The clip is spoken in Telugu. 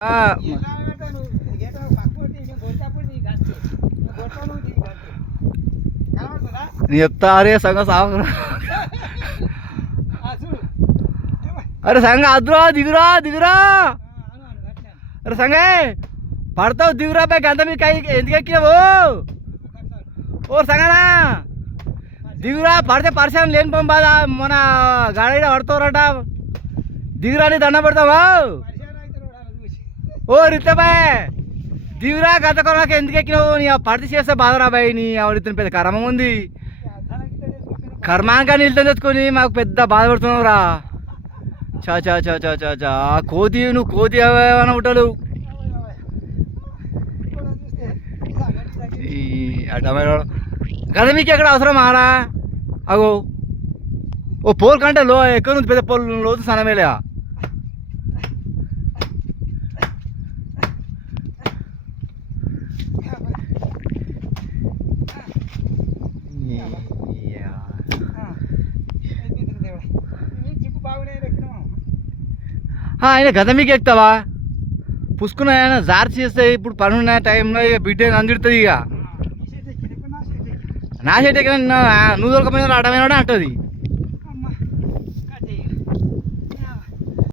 నేను చెప్తా అరే సంగ సాగు అరే సంగ అద్దురా దిగురా దిగురా అరే సంగే పడతావు దిగురా పై గంట మీ కై ఎందుకు ఎక్కినావు ఓ సంగనా దిగురా పడితే పరిశ్రమ లేని పంపాదా మన గాడి పడతారట దిగురా నీ దండ పెడతావా ఓ రిత్తబాయ్ దిగురా గత కొనక ఎందుకు ఎక్కినావు నీ పడితే చేస్తే బాధరా బాయ్ నీ ఆవిడ పెద్ద కర్మం ఉంది కర్మాంగా నిల్తో తెచ్చుకొని మాకు పెద్ద బాధపడుతున్నావు రా చా చా చా చా చా చా కోతి నువ్వు కోతి ఏమైనా ఉంటావు కదా మీకు ఎక్కడ అవసరం ఆరా అగో ఓ పోల్ కంటే లో ఎక్కువ నుంచి పెద్ద పోల్ లోతు సనమేలే ఆయన గత మీకు ఎక్కుతావా పుసుకున్న ఆయన జార్ చేస్తే ఇప్పుడు పనున్న టైంలో ఇక బిడ్డ అందిడుతుంది ఇక నా చెట్టు ఎక్కడ నువ్వు దొరకపోయినా అడ్డమైన అంటుంది